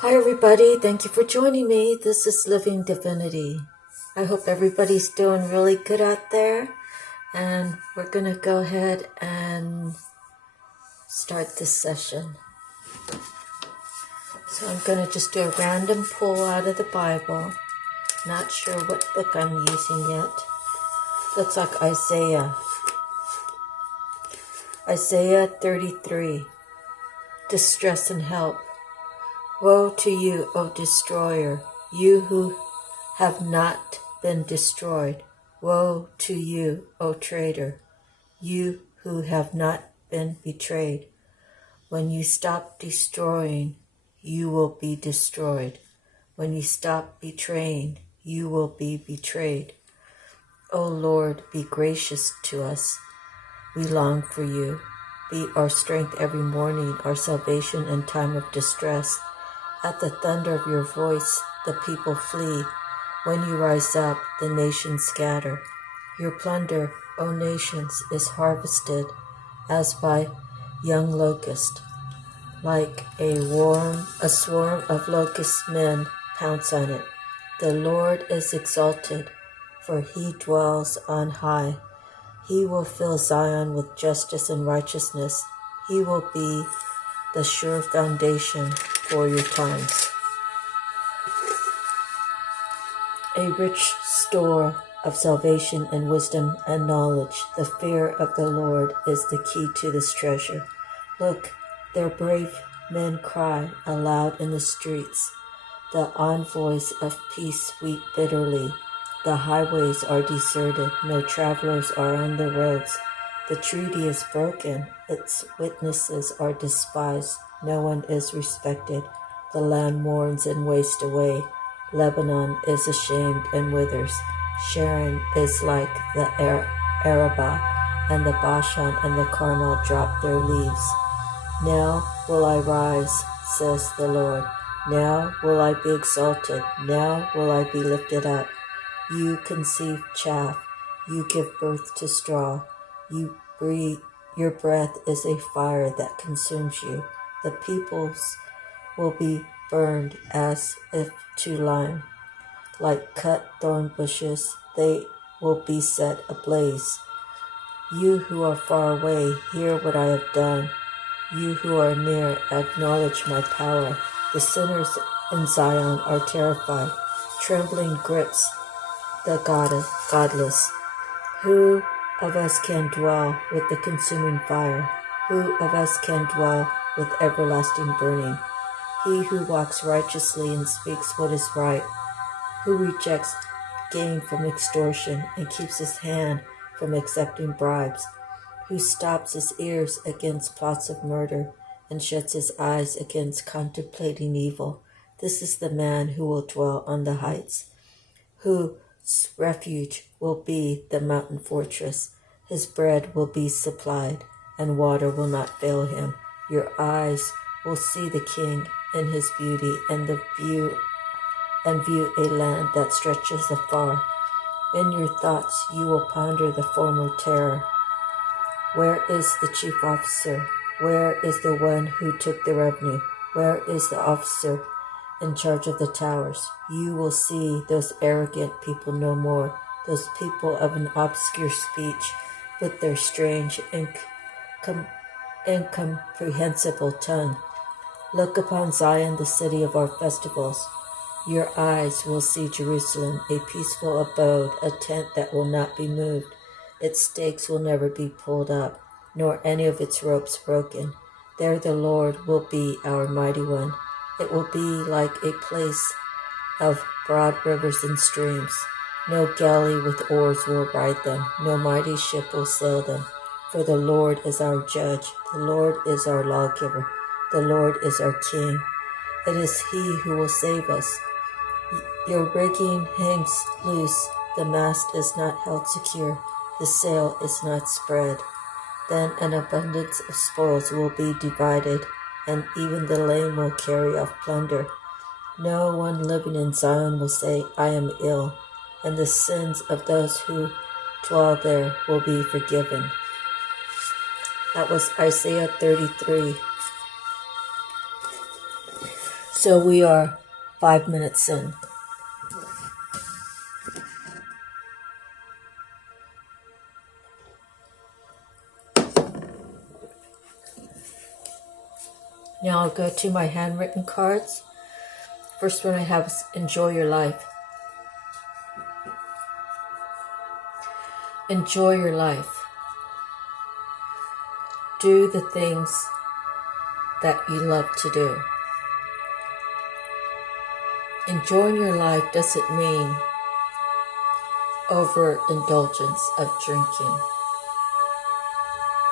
Hi everybody, thank you for joining me. This is Living Divinity. I hope everybody's doing really good out there, and we're going to go ahead and start this session. So I'm going to just do a random pull out of the Bible. Not sure what book I'm using yet. Looks like Isaiah 33. Distress and help. Woe to you, O destroyer, you who have not been destroyed. Woe to you, O traitor, you who have not been betrayed. When you stop destroying, you will be destroyed. When you stop betraying, you will be betrayed. O Lord, be gracious to us. We long for you. Be our strength every morning, our salvation in time of distress. At the thunder of your voice, the people flee. When you rise up, the nations scatter. Your plunder, O nations, is harvested as by young locust. Like a swarm of locust men pounce on it. The Lord is exalted, for he dwells on high. He will fill Zion with justice and righteousness. He will be the sure foundation for your times. A rich store of salvation and wisdom and knowledge. The fear of the Lord is the key to this treasure. Look, their brave men cry aloud in the streets. The envoys of peace weep bitterly. The highways are deserted. No travelers are on the roads. The treaty is broken. Its witnesses are despised. No one is respected. The land mourns and wastes away. Lebanon is ashamed and withers. Sharon is like the Arabah, and the Bashan and the Carmel drop their leaves. Now will I rise, says the Lord. Now will I be exalted. Now will I be lifted up. You conceive chaff. You give birth to straw. You breathe. Your breath is a fire that consumes you. The peoples will be burned as if to lime. Like cut thorn bushes, they will be set ablaze. You who are far away, hear what I have done. You who are near, acknowledge my power. The sinners in Zion are terrified. Trembling grips the godless. Who of us can dwell with the consuming fire? Who of us can dwell with everlasting burning? He who walks righteously and speaks what is right, who rejects gain from extortion and keeps his hand from accepting bribes, who stops his ears against plots of murder and shuts his eyes against contemplating evil. This is the man who will dwell on the heights, whose refuge will be the mountain fortress. His bread will be supplied, and water will not fail him. Your eyes will see the King in his beauty, and view a land that stretches afar. In your thoughts you will ponder the former terror. Where is the chief officer? Where is the one who took the revenue? Where is the officer in charge of the towers? You will see those arrogant people no more, those people of an obscure speech with their strange and incomprehensible tongue. Look upon Zion, the city of our festivals. Your eyes will see Jerusalem, a peaceful abode, a tent that will not be moved. Its stakes will never be pulled up, nor any of its ropes broken. There the Lord will be our mighty one. It will be like a place of broad rivers and streams. No galley with oars will ride them, no mighty ship will sail them. For the Lord is our judge, the Lord is our lawgiver, the Lord is our king. It is he who will save us. Your rigging hangs loose, the mast is not held secure, the sail is not spread. Then an abundance of spoils will be divided, and even the lame will carry off plunder. No one living in Zion will say, I am ill, and the sins of those who dwell there will be forgiven. That was Isaiah 33. So we are 5 minutes in. Now I'll go to my handwritten cards. First one I have is enjoy your life. Enjoy your life. Do the things that you love to do. Enjoying your life doesn't mean overindulgence of drinking.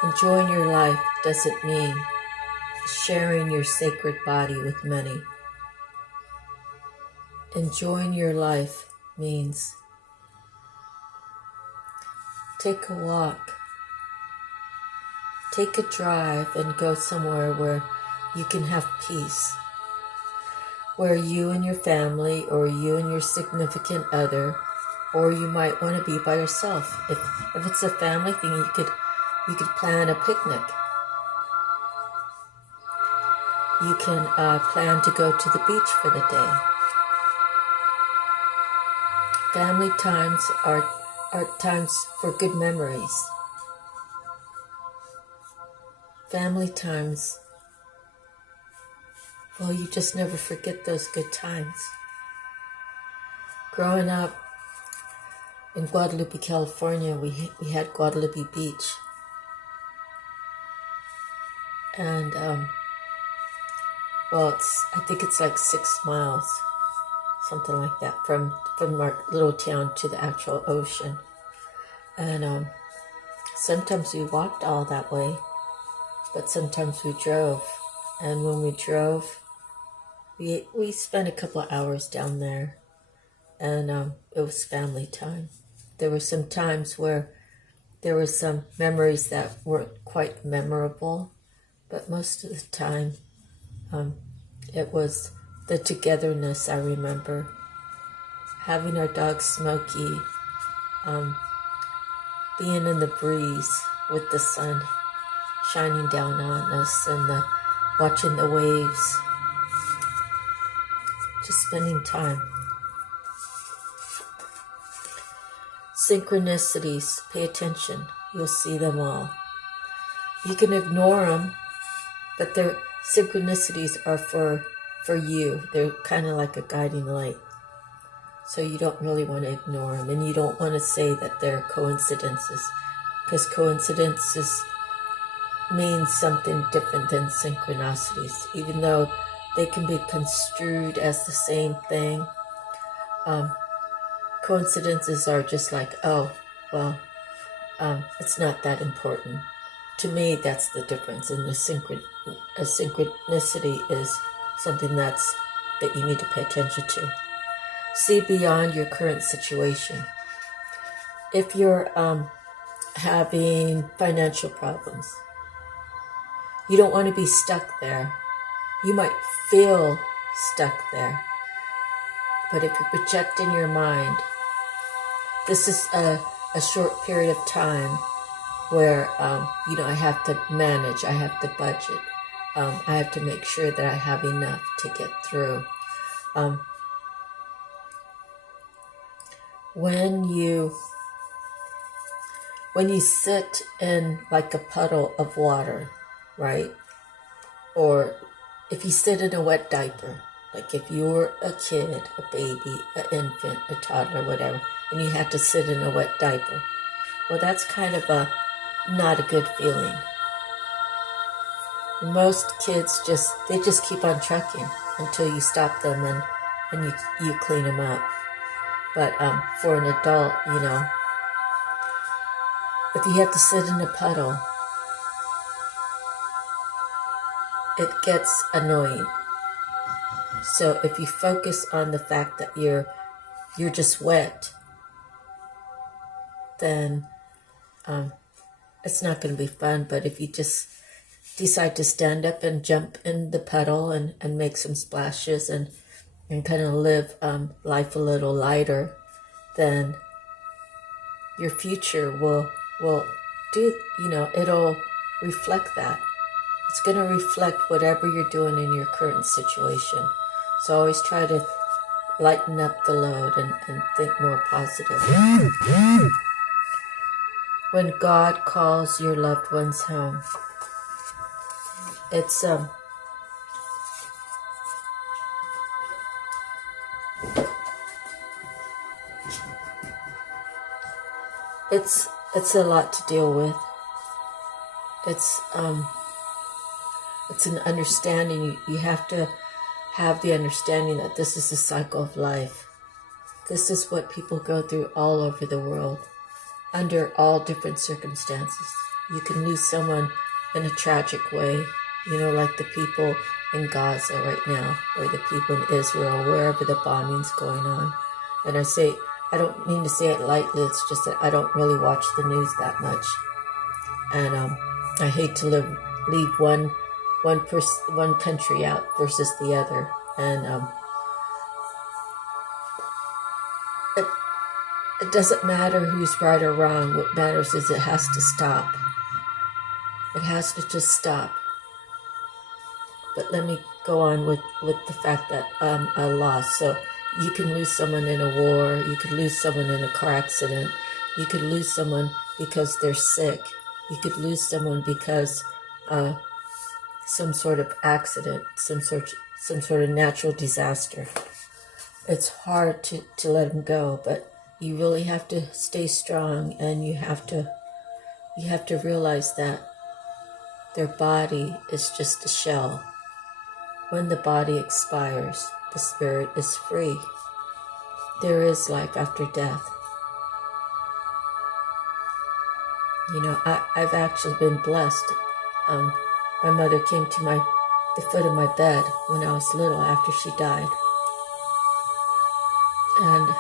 Enjoying your life doesn't mean sharing your sacred body with many. Enjoying your life means take a walk, take a drive, and go somewhere where you can have peace, where you and your family, or you and your significant other, or you might want to be by yourself. If it's a family thing, you could plan a picnic. You can plan to go to the beach for the day. Family times are times for good memories. Family times, well, you just never forget those good times. Growing up in Guadalupe, California, we had Guadalupe Beach. And, well, I think it's like 6 miles, something like that, from our little town to the actual ocean. And sometimes we walked all that way, but sometimes we drove. And when we drove, we spent a couple of hours down there, and it was family time. There were some times where there were some memories that weren't quite memorable, but most of the time, it was the togetherness. I remember having our dog Smokey, being in the breeze with the sun shining down on us, and watching the waves, just spending time. Synchronicities, pay attention. You'll see them all. You can ignore them, but their synchronicities are for you. They're kind of like a guiding light. So you don't really want to ignore them, and you don't want to say that they're coincidences, because coincidences means something different than synchronicities, even though they can be construed as the same thing. Coincidences are just like, oh, well, it's not that important. To me, that's the difference. And a synchronicity is something that you need to pay attention to. See beyond your current situation. If you're having financial problems, you don't want to be stuck there. You might feel stuck there. But if you project in your mind, this is a short period of time where, I have to manage, I have to budget, I have to make sure that I have enough to get through. When you sit in like a puddle of water, right? Or if you sit in a wet diaper, like if you were a kid, a baby, an infant, a toddler, whatever, and you had to sit in a wet diaper, well, that's kind of not a good feeling. Most kids just keep on trucking until you stop them and you clean them up. But for an adult, if you have to sit in a puddle, it gets annoying. So if you focus on the fact that you're just wet, then it's not going to be fun. But if you just decide to stand up and jump in the puddle and make some splashes and kind of live life a little lighter, then your future will do, it'll reflect that. It's going to reflect whatever you're doing in your current situation. So always try to lighten up the load and think more positive. When God calls your loved ones home, it's a lot to deal with. It's an understanding. You have to have the understanding that this is the cycle of life. This is what people go through all over the world, under all different circumstances. You can lose someone in a tragic way, like the people in Gaza right now, or the people in Israel, wherever the bombing's going on. And I don't mean to say it lightly, it's just that I don't really watch the news that much. And I hate to leave one country out versus the other. And it doesn't matter who's right or wrong. What matters is it has to stop. It has to just stop. But let me go on with the fact that a loss. So you can lose someone in a war. You could lose someone in a car accident. You could lose someone because they're sick. You could lose someone because some sort of accident, some sort of natural disaster. It's hard to let them go, but you really have to stay strong, and you have to realize that their body is just a shell. When the body expires, the spirit is free. There is life after death. I've actually been blessed. My mother came to the foot of my bed when I was little after she died. And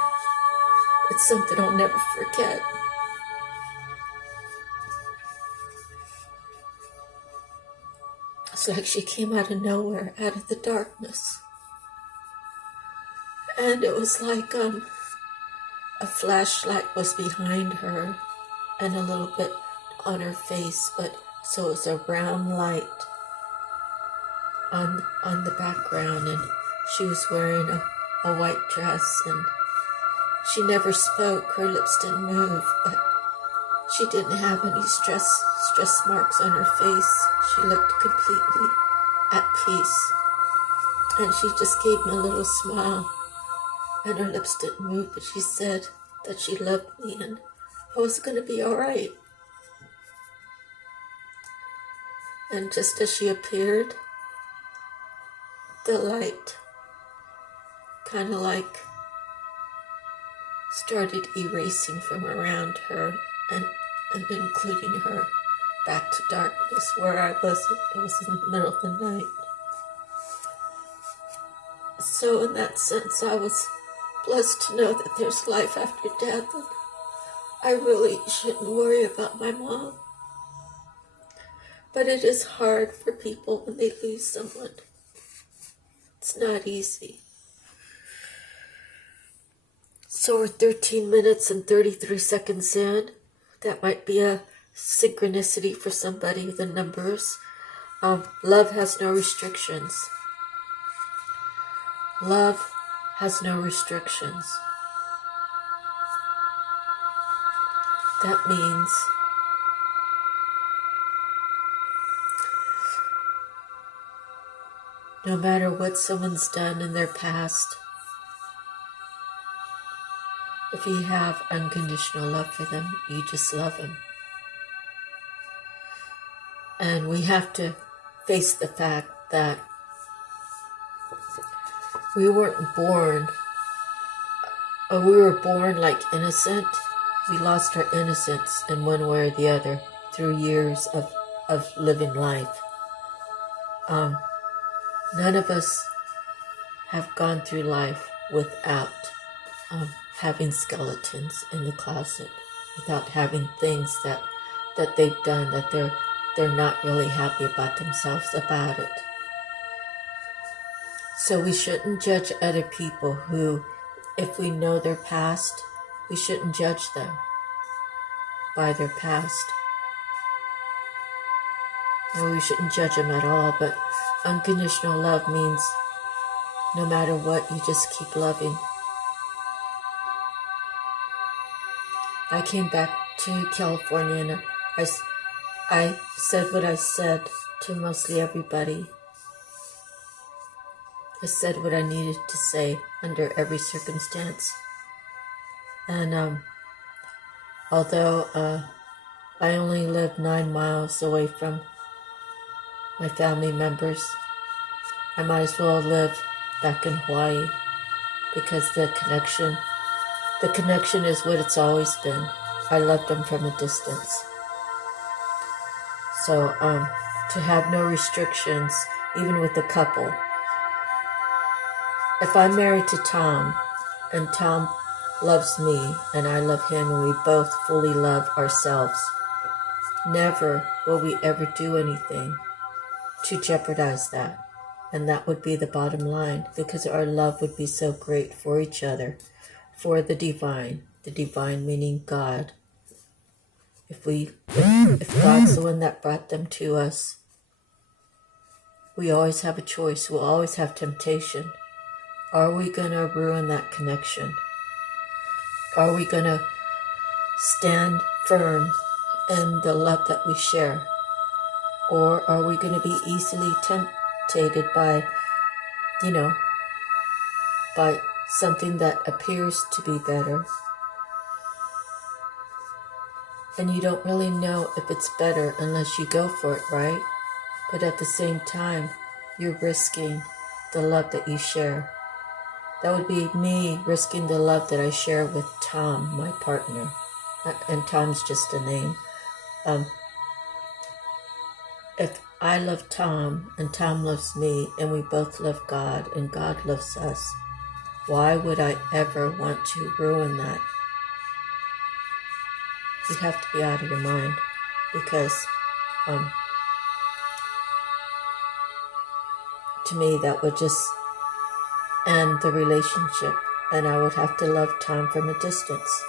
it's something I'll never forget. It's like she came out of nowhere, out of the darkness. And it was like a flashlight was behind her and a little bit on her face, but so it was a round light on the background, and she was wearing a white dress, and she never spoke. Her lips didn't move, but she didn't have any stress marks on her face. She looked completely at peace, and she just gave me a little smile, and her lips didn't move, but she said that she loved me and I was going to be all right. And just as she appeared, the light kind of like started erasing from around her and including her back to darkness where I wasn't. It was in the middle of the night. So in that sense, I was blessed to know that there's life after death, and I really shouldn't worry about my mom. But it is hard for people when they lose someone. It's not easy. So we're 13 minutes and 33 seconds in. That might be a synchronicity for somebody, the numbers. Love has no restrictions. Love has no restrictions. That means no matter what someone's done in their past, if you have unconditional love for them, you just love them. And we have to face the fact that we weren't born, or we were born like innocent. We lost our innocence in one way or the other through years of living life. None of us have gone through life without having skeletons in the closet, without having things that they've done that they're not really happy about themselves about it. So we shouldn't judge other people who, if we know their past, we shouldn't judge them by their past. No, we shouldn't judge them at all, but unconditional love means No matter what, you just keep loving. I came back to California and I said what I said to mostly everybody. I said what I needed to say under every circumstance. And although I only live 9 miles away from my family members, I might as well live back in Hawaii because the connection is what it's always been. I love them from a distance. So to have no restrictions, even with a couple. If I'm married to Tom and Tom loves me and I love him and we both fully love ourselves, never will we ever do anything to jeopardize that. And that would be the bottom line, because our love would be so great for each other, for the divine meaning God. If God's the one that brought them to us, we always have a choice. We'll always have temptation. Are we going to ruin that connection? Are we going to stand firm in the love that we share? Or are we going to be easily tempted by, by something that appears to be better? And you don't really know if it's better unless you go for it, right? But at the same time, you're risking the love that you share. That would be me risking the love that I share with Tom, my partner. And Tom's just a name. If I love Tom and Tom loves me and we both love God and God loves us, why would I ever want to ruin that? You have to be out of your mind, because to me that would just end the relationship, and I would have to love Tom from a distance.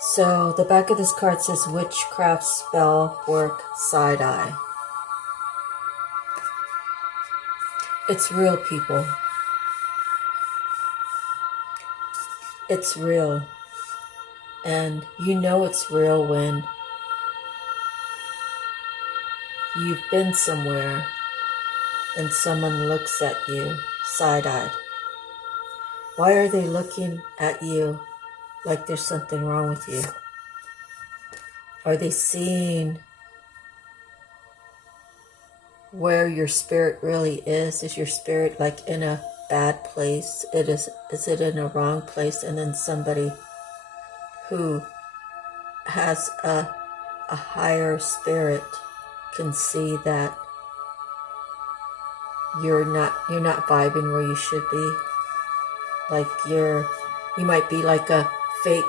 So the back of this card says witchcraft, spell work, side eye. It's real, people. It's real. And you know it's real when you've been somewhere and someone looks at you side-eyed. Why are they looking at you like there's something wrong with you? Are they seeing where your spirit really is? Is your spirit like in a bad place? Is it in a wrong place? And then somebody who has a higher spirit can see that you're not vibing where you should be. Like you might be like a fake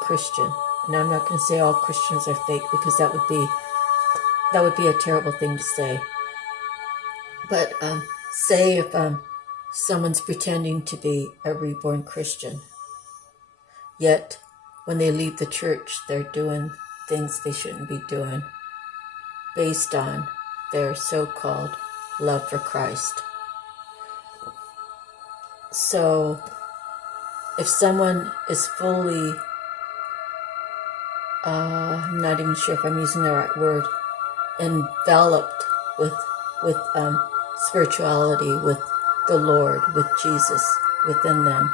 Christian. And I'm not going to say all Christians are fake, because that would be a terrible thing to say. But say if someone's pretending to be a reborn Christian, yet when they leave the church, they're doing things they shouldn't be doing based on their so-called love for Christ. So if someone is fully, I'm not even sure if I'm using the right word, enveloped with spirituality, with the Lord, with Jesus within them,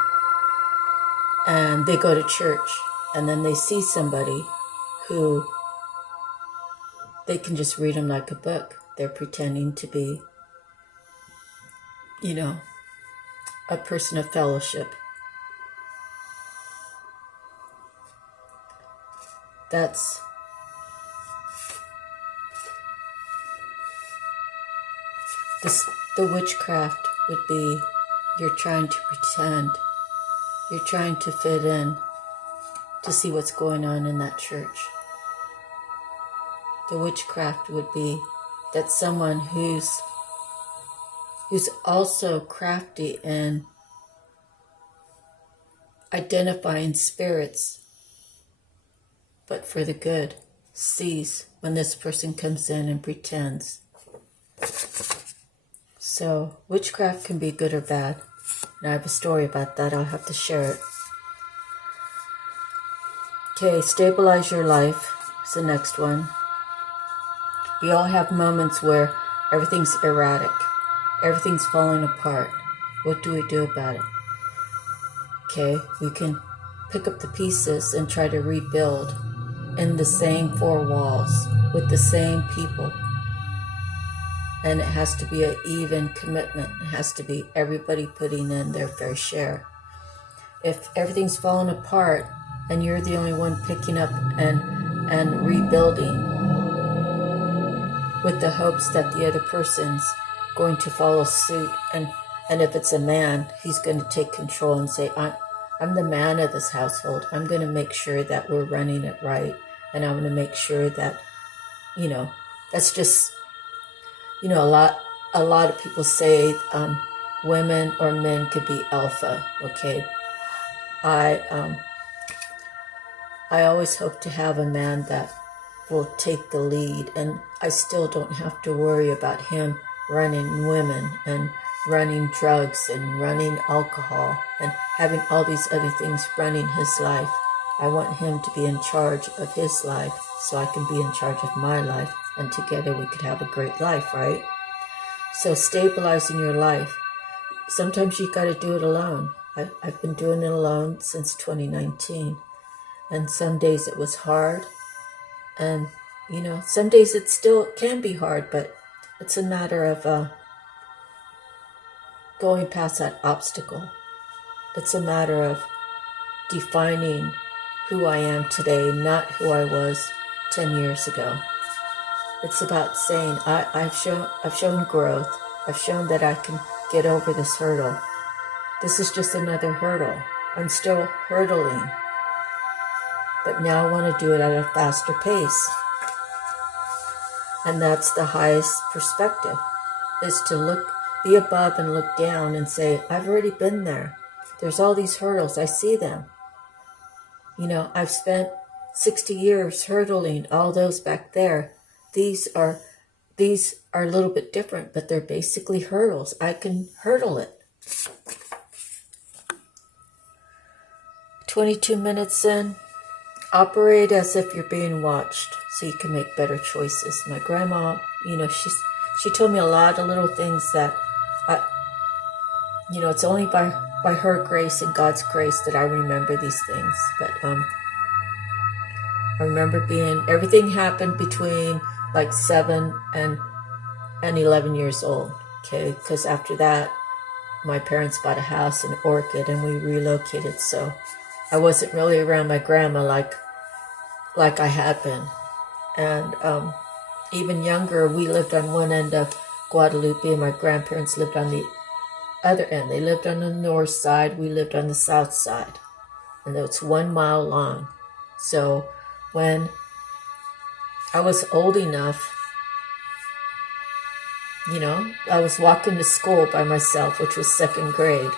and they go to church, and then they see somebody who they can just read them like a book. They're pretending to be, a person of fellowship. That's the witchcraft would be, you're trying to pretend, you're trying to fit in to see what's going on in that church. The witchcraft would be that someone who's also crafty and identifying spirits, but for the good, sees when this person comes in and pretends So witchcraft can be good or bad. And I have a story about that. I'll have to share it. Okay, stabilize your life is the next one. We all have moments where everything's erratic. Everything's falling apart. What do we do about it? Okay, we can pick up the pieces and try to rebuild in the same four walls with the same people. And it has to be an even commitment. It has to be everybody putting in their fair share. If everything's falling apart and you're the only one picking up and rebuilding with the hopes that the other person's going to follow suit, and if it's a man, he's going to take control and say, I'm the man of this household. I'm going to make sure that we're running it right. And I'm going to make sure that, that's just, a lot of people say women or men could be alpha. Okay. I always hope to have a man that will take the lead, and I still don't have to worry about him running women and running drugs and running alcohol and having all these other things running his life. I want him to be in charge of his life so I can be in charge of my life, and together we could have a great life, right? So stabilizing your life. Sometimes you got to do it alone. I've been doing it alone since 2019, and some days it was hard, and some days it still can be hard, but it's a matter of going past that obstacle. It's a matter of defining who I am today, not who I was 10 years ago. It's about saying, I've shown growth. I've shown that I can get over this hurdle. This is just another hurdle. I'm still hurdling. But now I want to do it at a faster pace. And that's the highest perspective, is to be above and look down and say, I've already been there. There's all these hurdles. I see them. I've spent 60 years hurdling all those back there. These are a little bit different, but they're basically hurdles. I can hurdle it. 22 minutes in. Operate as if you're being watched so you can make better choices. My grandma, she told me a lot of little things that it's only by her grace and God's grace that I remember these things. But I remember everything happened between like 7 and 11 years old. Okay, because after that, my parents bought a house in Orchid and we relocated. So I wasn't really around my grandma like I had been. And even younger, we lived on one end of Guadalupe and my grandparents lived on the other end. They lived on the north side, we lived on the south side. And it's 1 mile long. So when I was old enough, I was walking to school by myself, which was 2nd grade.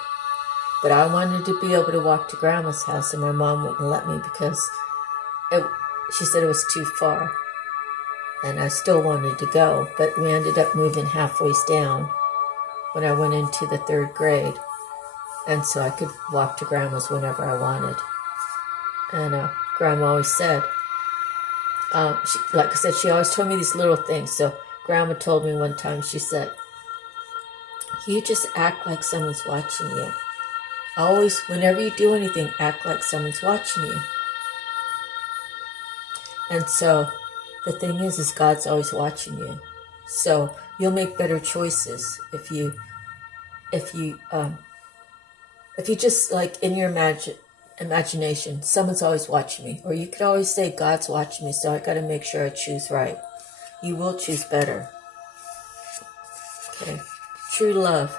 But I wanted to be able to walk to Grandma's house, and my mom wouldn't let me because she said it was too far. And I still wanted to go, but we ended up moving halfway down when I went into the 3rd grade. And so I could walk to Grandma's whenever I wanted. And Grandma always said, like I said, she always told me these little things. So Grandma told me one time, she said, you just act like someone's watching you. Always, whenever you do anything, act like someone's watching you. And so the thing is God's always watching you. So you'll make better choices if you just like in your imagination, someone's always watching me. Or you could always say, God's watching me, so I got to make sure I choose right. You will choose better. Okay. True love.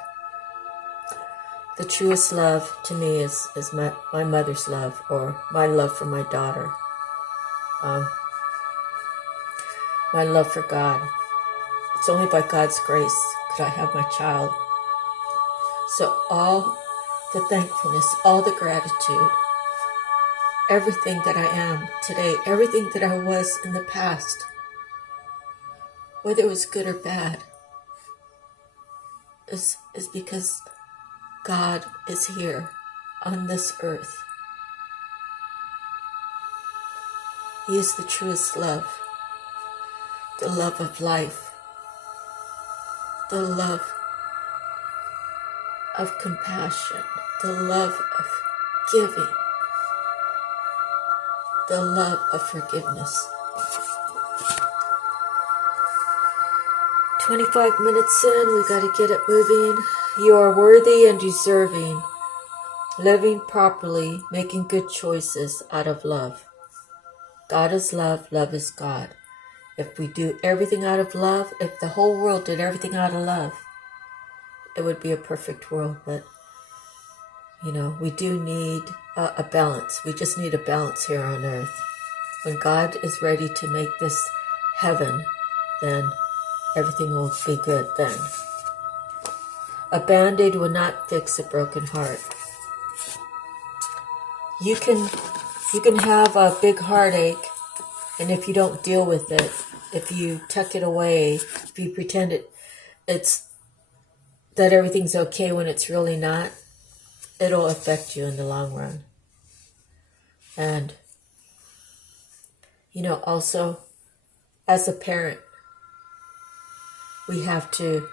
The truest love to me is my mother's love, or my love for my daughter. My love for God. It's only by God's grace could I have my child. So all the thankfulness, all the gratitude, everything that I am today, everything that I was in the past, whether it was good or bad, is because God is here on this earth. He is the truest love, the love of life, the love of compassion, the love of giving, the love of forgiveness. 25 minutes in, we got to get it moving. You are worthy and deserving, living properly, making good choices out of love. God is love, love is God. If we do everything out of love, if the whole world did everything out of love, it would be a perfect world. But, we do need a balance. We just need a balance here on earth. When God is ready to make this heaven, then everything will be good then. A Band-Aid will not fix a broken heart. You can have a big heartache, and if you don't deal with it, if you tuck it away, if you pretend it's that everything's okay when it's really not, it'll affect you in the long run. And, also, as a parent, we have to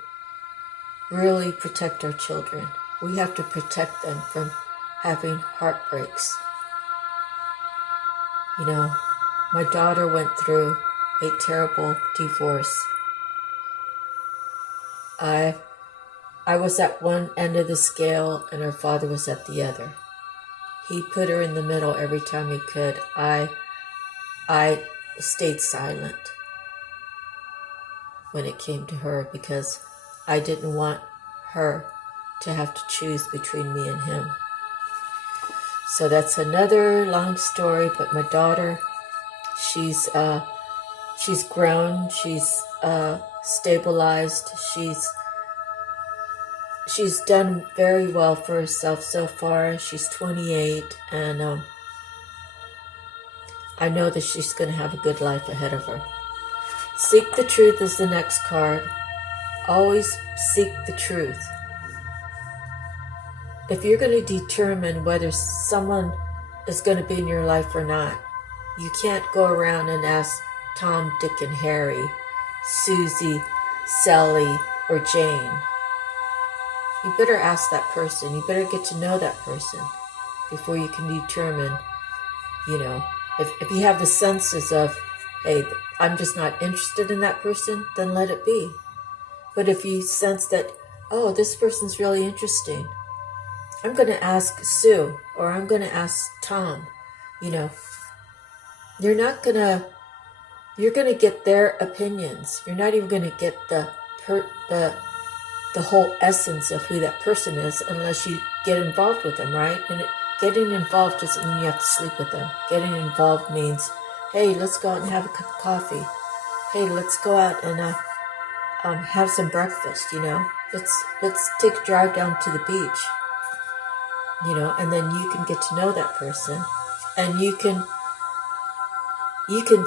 really protect our children. We have to protect them from having heartbreaks. My daughter went through a terrible divorce. I was at one end of the scale and her father was at the other. He put her in the middle every time he could. I stayed silent when it came to her because I didn't want her to have to choose between me and him. So that's another long story, but my daughter, she's grown, she's stabilized, she's done very well for herself so far. She's 28, and I know that she's going to have a good life ahead of her. Seek the truth is the next card. Always seek the truth. If you're going to determine whether someone is going to be in your life or not, you can't go around and ask Tom, Dick, and Harry, Susie, Sally, or Jane. You better ask that person. You better get to know that person before you can determine, if you have the senses of, hey, I'm just not interested in that person, then let it be. But if you sense that, oh, this person's really interesting, I'm going to ask Sue, or I'm going to ask Tom, you're going to get their opinions. You're not even going to get the whole essence of who that person is unless you get involved with them, right? And getting involved doesn't mean you have to sleep with them. Getting involved means, hey, let's go out and have a cup of coffee. Hey, let's go out and have some breakfast, Let's take a drive down to the beach. And then you can get to know that person, and you can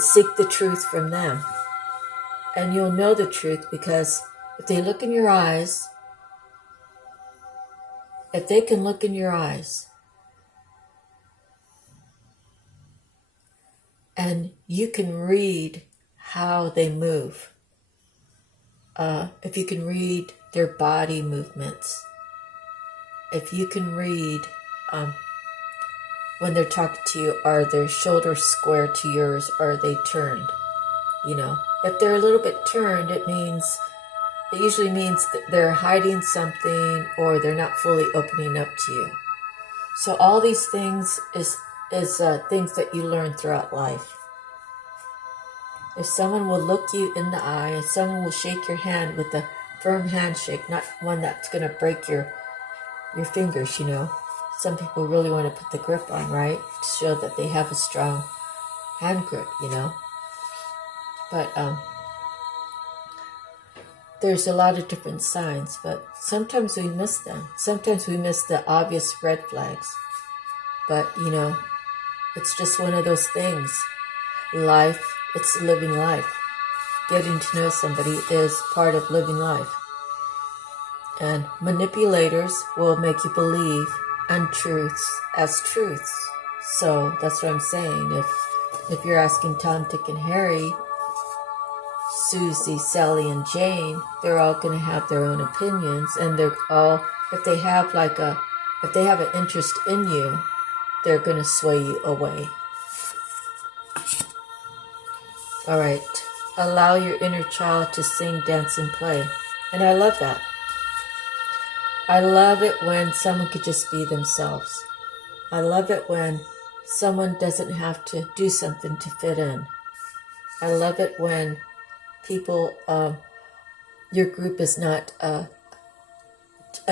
seek the truth from them, and you'll know the truth because if they look in your eyes, if they can look in your eyes, and you can read how they move, if you can read their body movements, if you can read when they're talking to you, are their shoulders square to yours, or are they turned? If they're a little bit turned, it usually means that they're hiding something or they're not fully opening up to you. So all these things is things that you learn throughout life. If someone will look you in the eye, and someone will shake your hand with a firm handshake, not one that's going to break your fingers, Some people really want to put the grip on, right? To show that they have a strong hand grip, But there's a lot of different signs, but sometimes we miss them. Sometimes we miss the obvious red flags. But, it's just one of those things. Life, it's living life. Getting to know somebody is part of living life. And manipulators will make you believe untruths as truths. So that's what I'm saying. If you're asking Tom, Dick, and Harry, Susie, Sally, and Jane, they're all going to have their own opinions, and they're all, if they have an interest in you, they're going to sway you away. All right. Allow your inner child to sing, dance, and play. And I love that. I love it when someone could just be themselves. I love it when someone doesn't have to do something to fit in. I love it when people, your group is not a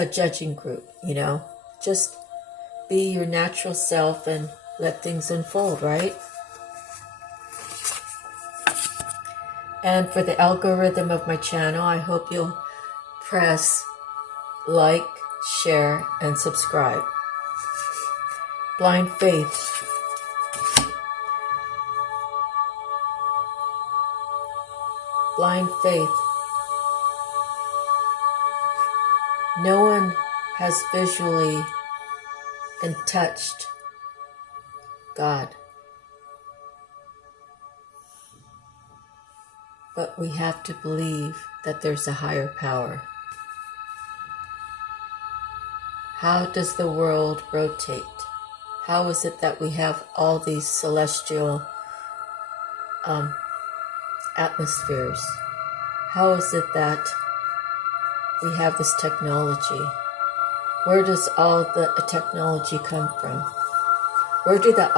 judging group, you know. Just be your natural self and let things unfold, right? And for the algorithm of my channel, I hope you'll press like, share, and subscribe. Blind faith. Blind faith. No one has visually and touched God. But we have to believe that there's a higher power. How does the world rotate? How is it that we have all these celestial atmospheres? How is it that we have this technology? Where does all the technology come from? Where do the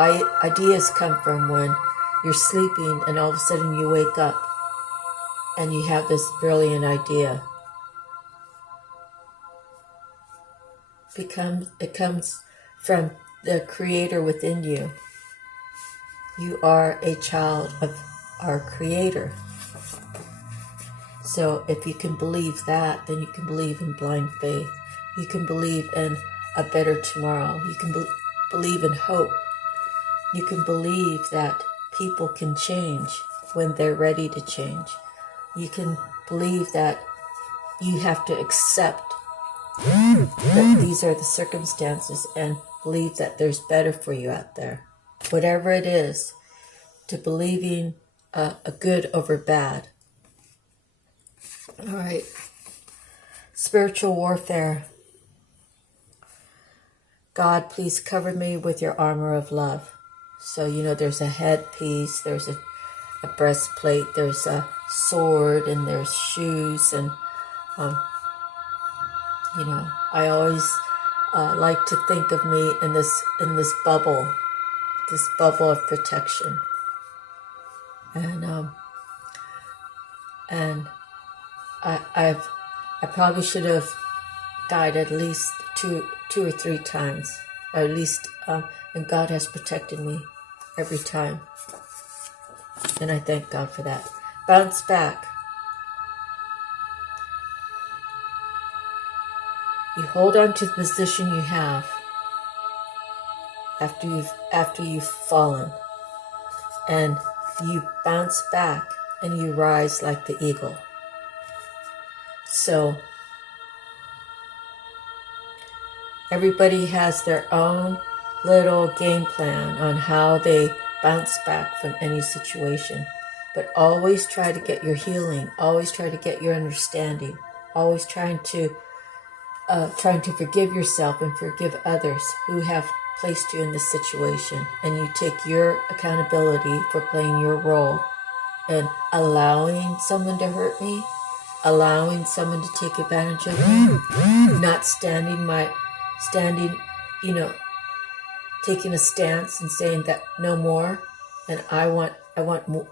ideas come from when you're sleeping and all of a sudden you wake up and you have this brilliant idea? It comes from the Creator within you. You are a child of our Creator. So if you can believe that, then you can believe in blind faith. You can believe in a better tomorrow. You can believe in hope. You can believe that people can change when they're ready to change. You can believe that you have to accept that these are the circumstances and believe that there's better for you out there. Whatever it is, to believing a good over bad. All right. Spiritual warfare. God, please cover me with your armor of love. So, you know, there's a headpiece, there's a breastplate, there's a sword, and there's shoes. And, you know, I always like to think of me in this bubble of protection. And I probably should have died at least two or three times, or at least, and God has protected me every time, and I thank God for that. Bounce back. You hold on to the position you have after you've fallen, and you bounce back and you rise like the eagle. So everybody has their own little game plan on how they bounce back from any situation. But always try to get your healing. Always try to get your understanding. Always trying to forgive yourself and forgive others who have placed you in this situation. And you take your accountability for playing your role and allowing someone to hurt me, allowing someone to take advantage of me, not taking a stance and saying that no more, and I want more.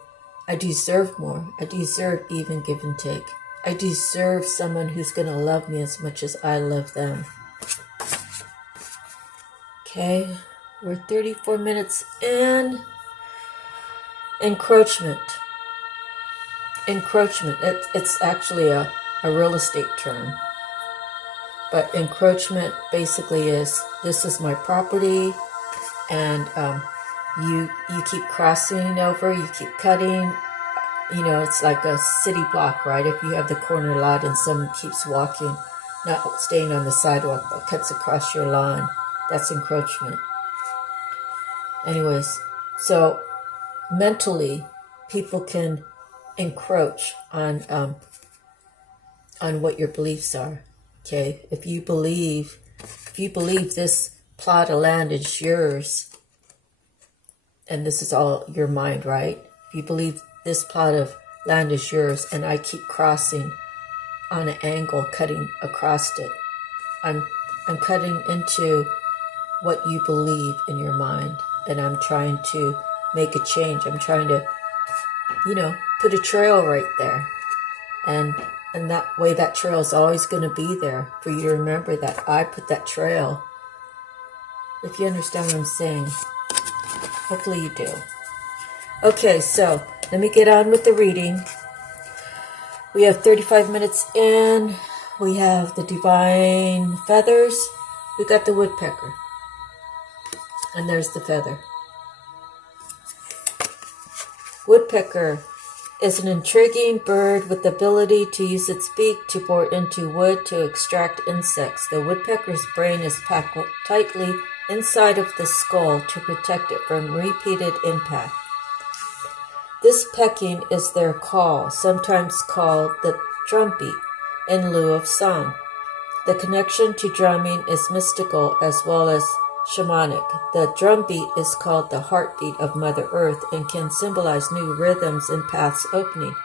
I deserve more. I deserve even give and take. I deserve someone who's going to love me as much as I love them. Okay, we're 34 minutes in. Encroachment. It's actually a real estate term. But encroachment basically is, this is my property, and you keep crossing over, you keep cutting. You know, it's like a city block, right? If you have the corner lot and someone keeps walking not staying on the sidewalk but cuts across your lawn. That's encroachment. Anyways, so mentally, people can encroach on what your beliefs are. Okay, if you believe this plot of land is yours, and this is all your mind, right? If you believe this plot of land is yours, and I keep crossing on an angle, cutting across it, I'm cutting into what you believe in your mind, and I'm trying to make a change. I'm trying to, put a trail right there, and that way that trail is always going to be there for you to remember that I put that trail. If you understand what I'm saying, hopefully you do. Okay, so let me get on with the reading. We have 35 minutes in. We have the divine feathers. We got the woodpecker. And there's the feather. Woodpecker is an intriguing bird with the ability to use its beak to bore into wood to extract insects. The woodpecker's brain is packed tightly inside of the skull to protect it from repeated impact. This pecking is their call, sometimes called the drumbeat, in lieu of song. The connection to drumming is mystical as well as shamanic. The drumbeat is called the heartbeat of Mother Earth and can symbolize new rhythms and paths opening.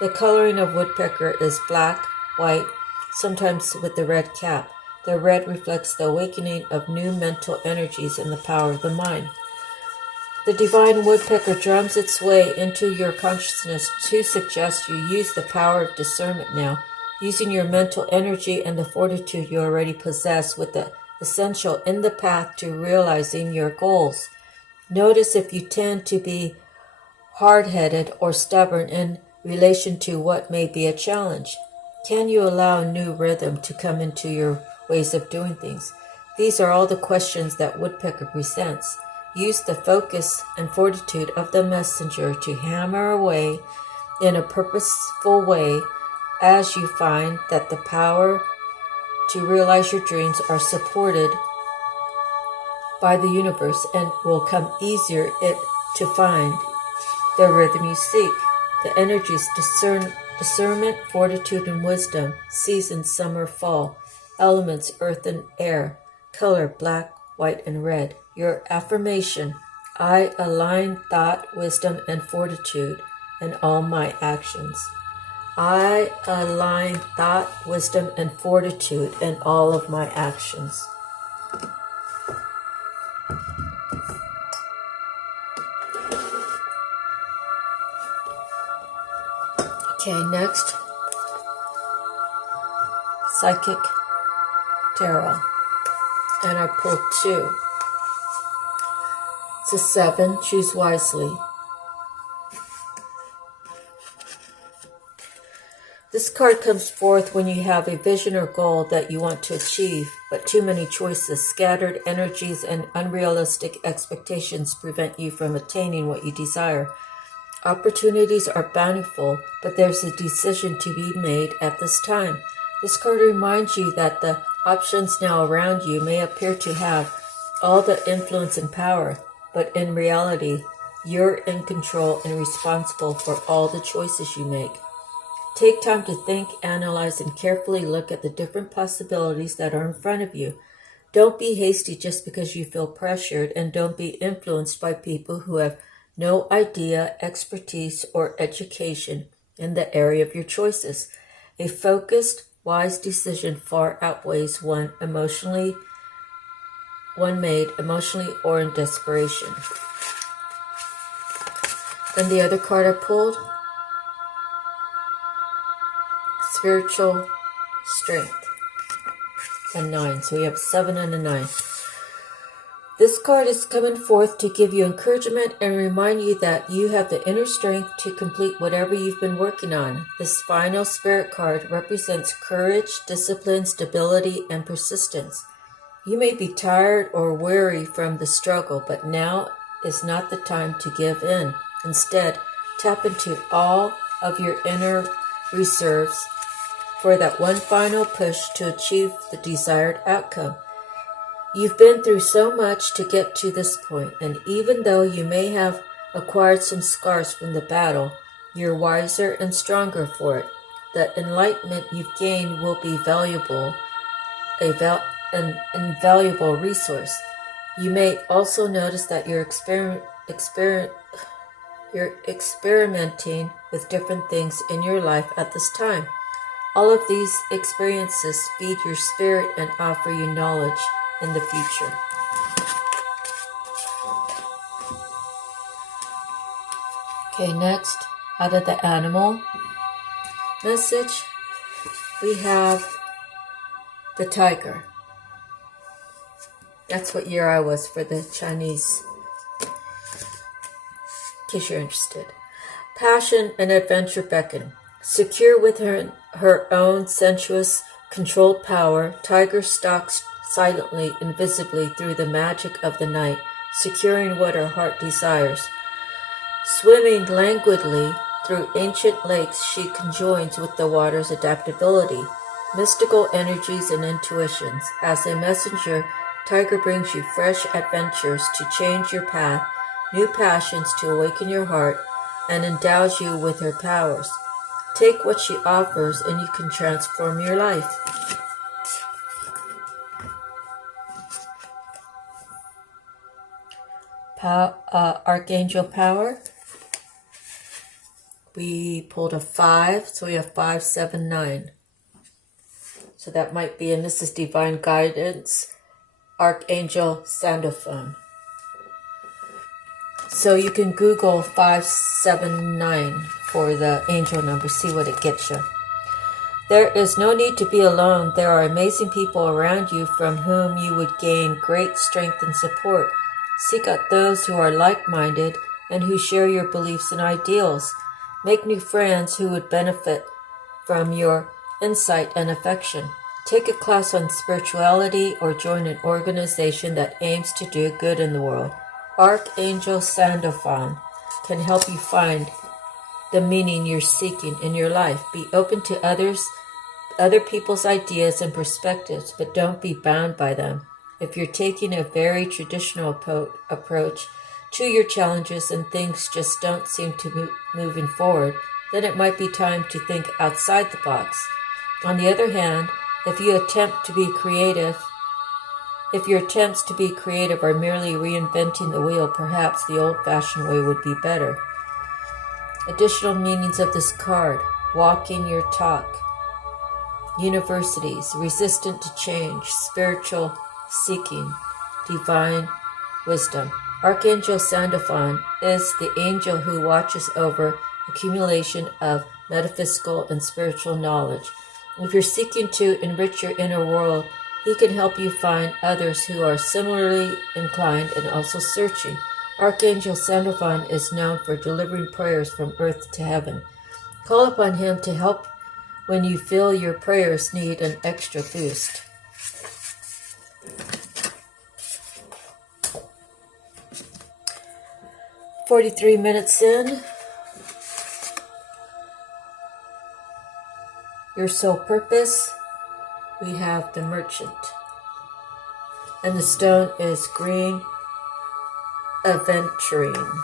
The coloring of woodpecker is black, white, sometimes with the red cap. The red reflects the awakening of new mental energies and the power of the mind. The divine woodpecker drums its way into your consciousness to suggest you use the power of discernment now, using your mental energy and the fortitude you already possess with the essential in the path to realizing your goals. Notice if you tend to be hard-headed or stubborn in relation to what may be a challenge. Can you allow a new rhythm to come into your ways of doing things? These are all the questions that woodpecker presents. Use the focus and fortitude of the messenger to hammer away in a purposeful way as you find that the power to realize your dreams are supported by the universe and will come easier to find the rhythm you seek. The energies discernment, fortitude, and wisdom, seasons, summer, fall, elements, earth and air, color, black, white, and red. Your affirmation: I align thought, wisdom, and fortitude in all my actions. I align thought, wisdom, and fortitude in all of my actions. Okay, next, Psychic Tarot. And I pulled 2. It's a 7, choose wisely. This card comes forth when you have a vision or goal that you want to achieve, but too many choices, scattered energies, and unrealistic expectations prevent you from attaining what you desire. Opportunities are bountiful, but there's a decision to be made at this time. This card reminds you that the options now around you may appear to have all the influence and power, but in reality, you're in control and responsible for all the choices you make. Take time to think, analyze, and carefully look at the different possibilities that are in front of you. Don't be hasty just because you feel pressured, and don't be influenced by people who have no idea, expertise, or education in the area of your choices. A focused, wise decision far outweighs one made emotionally or in desperation. And the other card I pulled, Spiritual Strength, a 9. So we have 7 and a 9. This card is coming forth to give you encouragement and remind you that you have the inner strength to complete whatever you've been working on. This final spirit card represents courage, discipline, stability, and persistence. You may be tired or weary from the struggle, but now is not the time to give in. Instead, tap into all of your inner reserves for that one final push to achieve the desired outcome. You've been through so much to get to this point, and even though you may have acquired some scars from the battle, you're wiser and stronger for it. The enlightenment you've gained will be an invaluable resource. You may also notice that you're experimenting with different things in your life at this time. All of these experiences feed your spirit and offer you knowledge in the future. Okay, next, out of the animal message, we have the tiger. That's what year I was for the Chinese, in case you're interested. Passion and adventure beckon. Secure with her own sensuous, controlled power, tiger stalks silently, invisibly through the magic of the night, securing what her heart desires. Swimming languidly through ancient lakes, she conjoins with the water's adaptability, mystical energies and intuitions. As a messenger, tiger brings you fresh adventures to change your path, new passions to awaken your heart, and endows you with her powers. Take what she offers and you can transform your life. Archangel power. We pulled a 5, so we have 5, 7, 9. So that might be, and this is divine guidance, Archangel Sandalphon. So you can Google 579 for the angel number, see what it gets you. There is no need to be alone. There are amazing people around you from whom you would gain great strength and support. Seek out those who are like-minded and who share your beliefs and ideals. Make new friends who would benefit from your insight and affection. Take a class on spirituality or join an organization that aims to do good in the world. Archangel Sandalphon can help you find the meaning you're seeking in your life. Be open to other people's ideas and perspectives, but don't be bound by them. If you're taking a very traditional approach to your challenges and things just don't seem to moving forward, then it might be time to think outside the box. On the other hand, if your attempts to be creative are merely reinventing the wheel, perhaps the old-fashioned way would be better. Additional meanings of this card: walking your talk, universities, resistant to change, spiritual seeking, divine wisdom. Archangel Sandalphon is the angel who watches over accumulation of metaphysical and spiritual knowledge. If you're seeking to enrich your inner world, he can help you find others who are similarly inclined and also searching. Archangel Sandalphon is known for delivering prayers from earth to heaven. Call upon him to help when you feel your prayers need an extra boost. "43 minutes in. Your soul purpose." We have the Merchant. And the stone is green aventurine.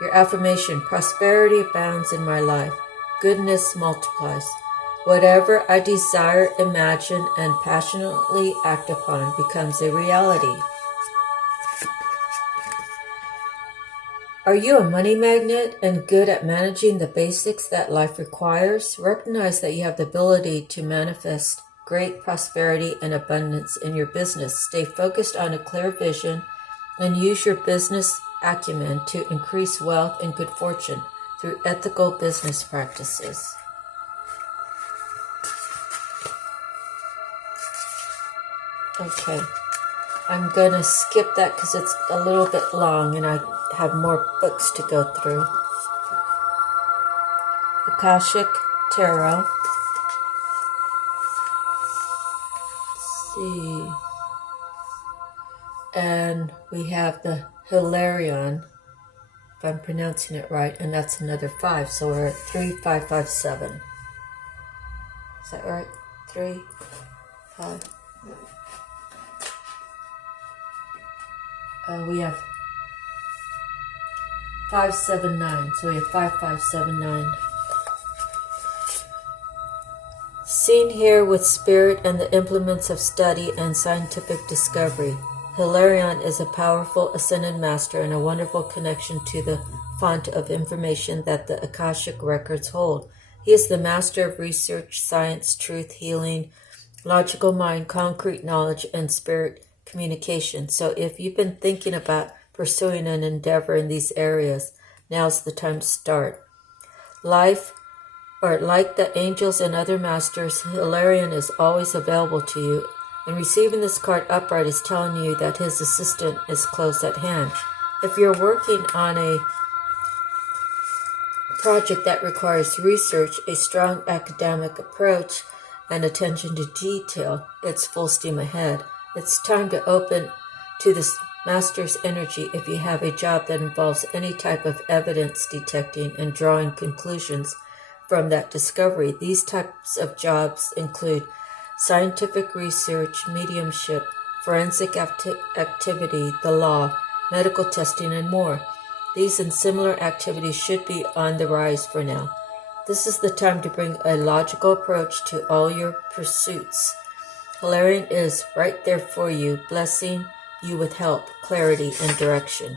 Your affirmation: prosperity abounds in my life. Goodness multiplies. Whatever I desire, imagine, and passionately act upon becomes a reality. Are you a money magnet and good at managing the basics that life requires? Recognize that you have the ability to manifest great prosperity and abundance in your business. Stay focused on a clear vision and use your business acumen to increase wealth and good fortune through ethical business practices. Okay, I'm going to skip that because it's a little bit long and I have more books to go through. Akashic Tarot. Let's see. And we have the Hilarion, if I'm pronouncing it right, and that's another 5, so we're at 3557. Is that right? 3, 5. We have 579. So we have 5579. Seen here with spirit and the implements of study and scientific discovery, Hilarion is a powerful ascended master and a wonderful connection to the font of information that the Akashic records hold. He is the master of research, science, truth, healing, logical mind, concrete knowledge, and spirit communication. So if you've been thinking about pursuing an endeavor in these areas, now's the time to start. Like the angels and other masters, Hilarion is always available to you, and receiving this card upright is telling you that his assistant is close at hand. If you're working on a project that requires research, a strong academic approach, and attention to detail, it's full steam ahead. It's time to open to this master's energy if you have a job that involves any type of evidence detecting and drawing conclusions from that discovery. These types of jobs include scientific research, mediumship, forensic activity, the law, medical testing, and more. These and similar activities should be on the rise for now. This is the time to bring a logical approach to all your pursuits. Hilarion is right there for you, blessing you with help, clarity, and direction.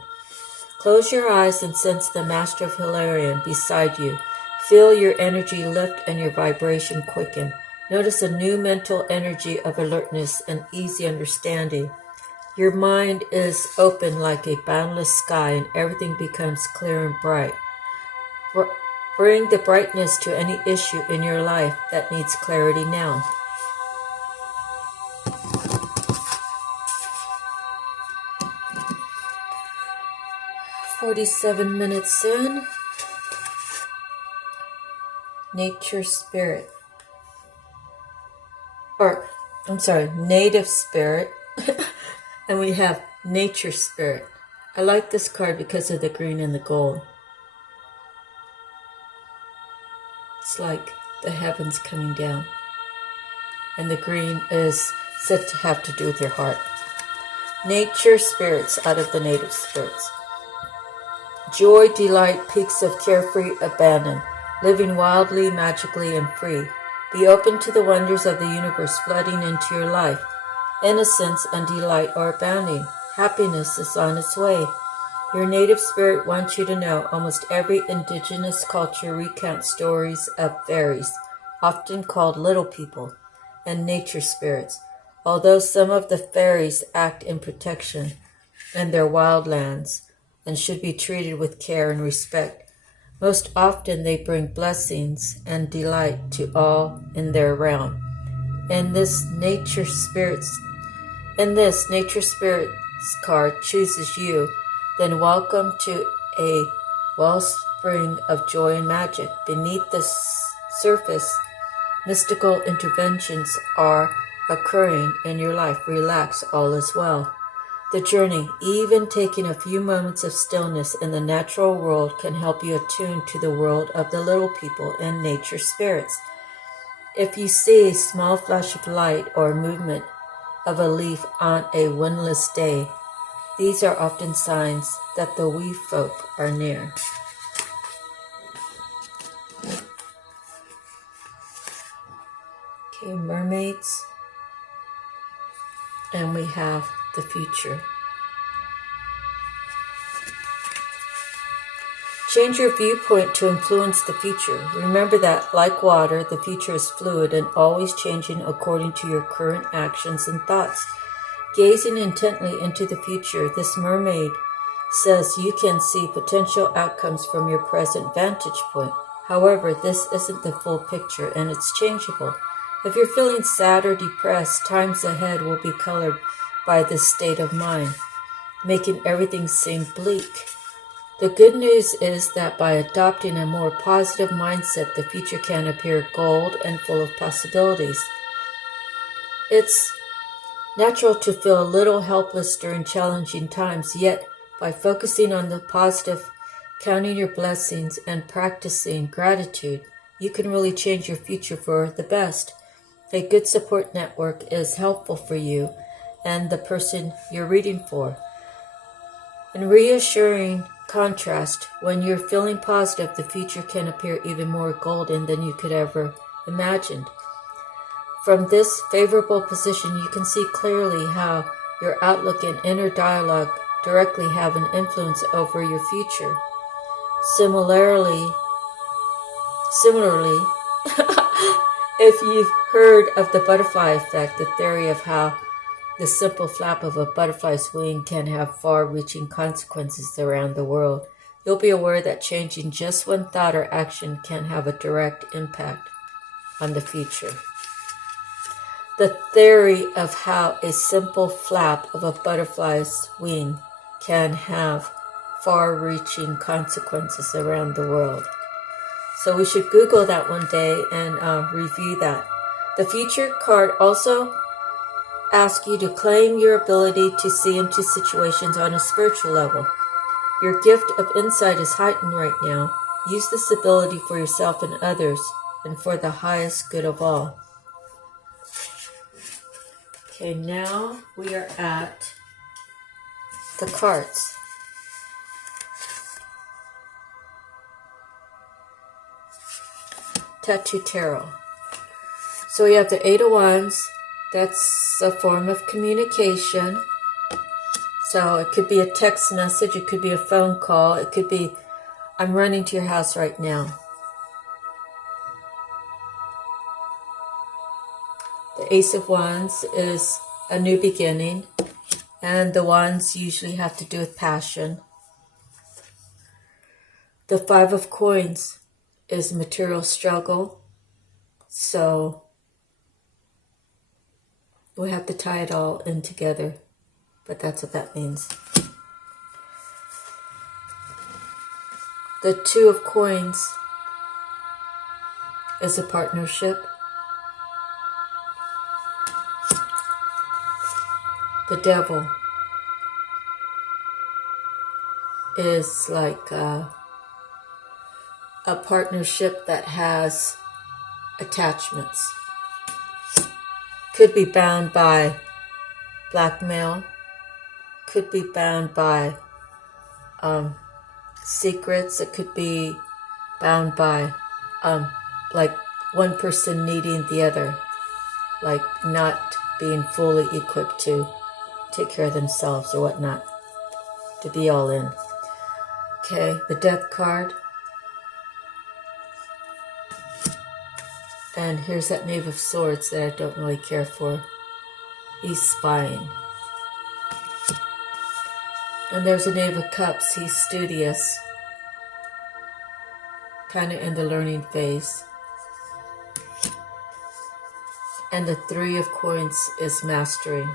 Close your eyes and sense the master of Hilarion beside you. Feel your energy lift and your vibration quicken. Notice a new mental energy of alertness and easy understanding. Your mind is open like a boundless sky and everything becomes clear and bright. Bring the brightness to any issue in your life that needs clarity now. "47 minutes in." Nature spirit. Native spirit. And we have nature spirit. I like this card because of the green and the gold. It's like the heavens coming down. And the green is said to have to do with your heart. Nature spirits out of the native spirits. Joy, delight, peaks of carefree abandon. Living wildly, magically, and free. Be open to the wonders of the universe flooding into your life. Innocence and delight are abounding. Happiness is on its way. Your native spirit wants you to know almost every indigenous culture recounts stories of fairies, often called little people, and nature spirits. Although some of the fairies act in protection in their wildlands and should be treated with care and respect, most often they bring blessings and delight to all in their realm. In this nature spirits card chooses you, then welcome to a wellspring of joy and magic. Beneath the surface, mystical interventions are occurring in your life. Relax, all is well. The journey, even taking a few moments of stillness in the natural world, can help you attune to the world of the little people and nature spirits. If you see a small flash of light or movement of a leaf on a windless day, these are often signs that the wee folk are near. Okay, mermaids. And we have the future. Change your viewpoint to influence the future. Remember that, like water, the future is fluid and always changing according to your current actions and thoughts. Gazing intently into the future, this mermaid says you can see potential outcomes from your present vantage point. However, this isn't the full picture and it's changeable. If you're feeling sad or depressed, times ahead will be colored by this state of mind, making everything seem bleak. The good news is that by adopting a more positive mindset, the future can appear gold and full of possibilities. It's natural to feel a little helpless during challenging times, yet by focusing on the positive, counting your blessings, and practicing gratitude, you can really change your future for the best. A good support network is helpful for you and the person you're reading for. In reassuring contrast, when you're feeling positive, the future can appear even more golden than you could ever imagined. From this favorable position, you can see clearly how your outlook and inner dialogue directly have an influence over your future. Similarly, if you've heard of the butterfly effect, the theory of how the simple flap of a butterfly's wing can have far-reaching consequences around the world, you'll be aware that changing just one thought or action can have a direct impact on the future. The theory of how a simple flap of a butterfly's wing can have far-reaching consequences around the world. So we should Google that one day and review that. The future card also asks you to claim your ability to see into situations on a spiritual level. Your gift of insight is heightened right now. Use this ability for yourself and others and for the highest good of all. Okay, now we are at the cards. Tattoo Tarot. So we have the Eight of Wands. That's a form of communication. So it could be a text message, it could be a phone call, it could be, I'm running to your house right now. The Ace of Wands is a new beginning, and the wands usually have to do with passion. The Five of Coins is material struggle, so we have to tie it all in together, but that's what that means. The Two of Coins is a partnership. The Devil is like a partnership that has attachments. Could be bound by blackmail, could be bound by secrets, it could be bound by like one person needing the other, like not being fully equipped to take care of themselves or whatnot, to be all in. Okay, the Death card. And here's that Knave of Swords that I don't really care for. He's spying. And there's a Knave of Cups. He's studious. Kind of in the learning phase. And the Three of Coins is mastering.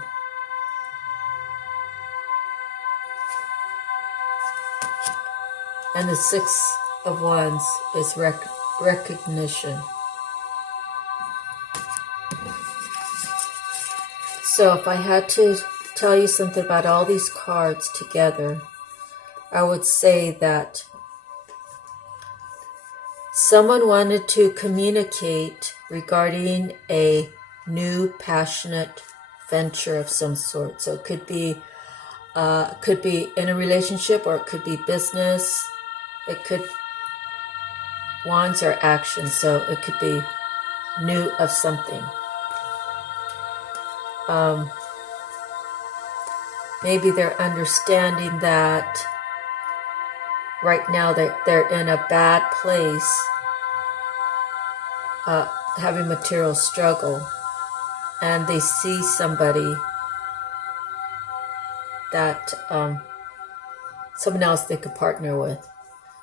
And the Six of Wands is recognition. So if I had to tell you something about all these cards together, I would say that someone wanted to communicate regarding a new passionate venture of some sort. So it could be in a relationship, or it could be business. It could, wands are action, so it could be new of something. Maybe they're understanding that right now they're in a bad place, having material struggle, and they see somebody that someone else they could partner with.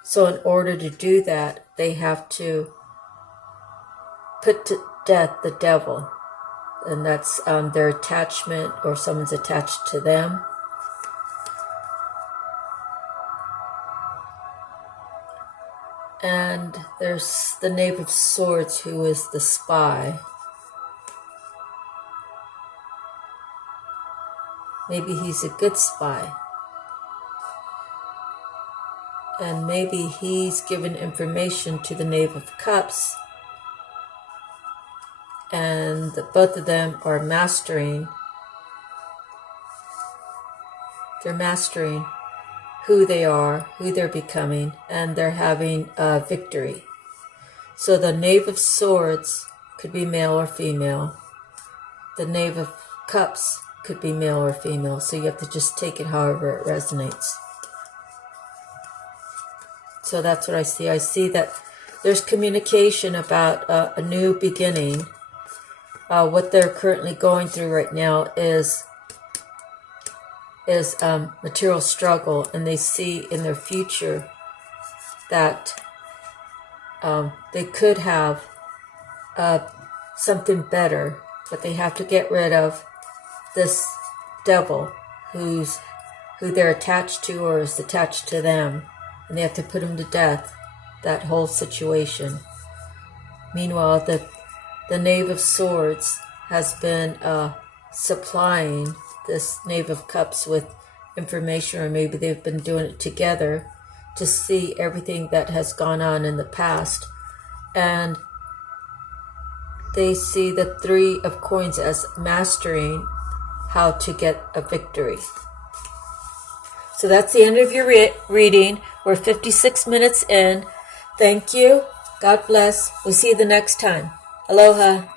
So in order to do that, they have to put to death the devil. And that's their attachment, or someone's attached to them. And there's the Knave of Swords, who is the spy. Maybe he's a good spy. And maybe he's given information to the Knave of Cups. And and both of them are mastering. They're mastering who they are, who they're becoming, and they're having a victory. So the Knave of Swords could be male or female. The Knave of Cups could be male or female. So you have to just take it however it resonates. So that's what I see. I see that there's communication about a new beginning. What they're currently going through right now is material struggle, and they see in their future that they could have something better, but they have to get rid of this devil who they're attached to or is attached to them, and they have to put him to death, that whole situation. Meanwhile, the Knave of Swords has been supplying this Knave of Cups with information, or maybe they've been doing it together to see everything that has gone on in the past. And they see the Three of Coins as mastering how to get a victory. So that's the end of your reading. We're 56 minutes in. Thank you. God bless. We'll see you the next time. Aloha.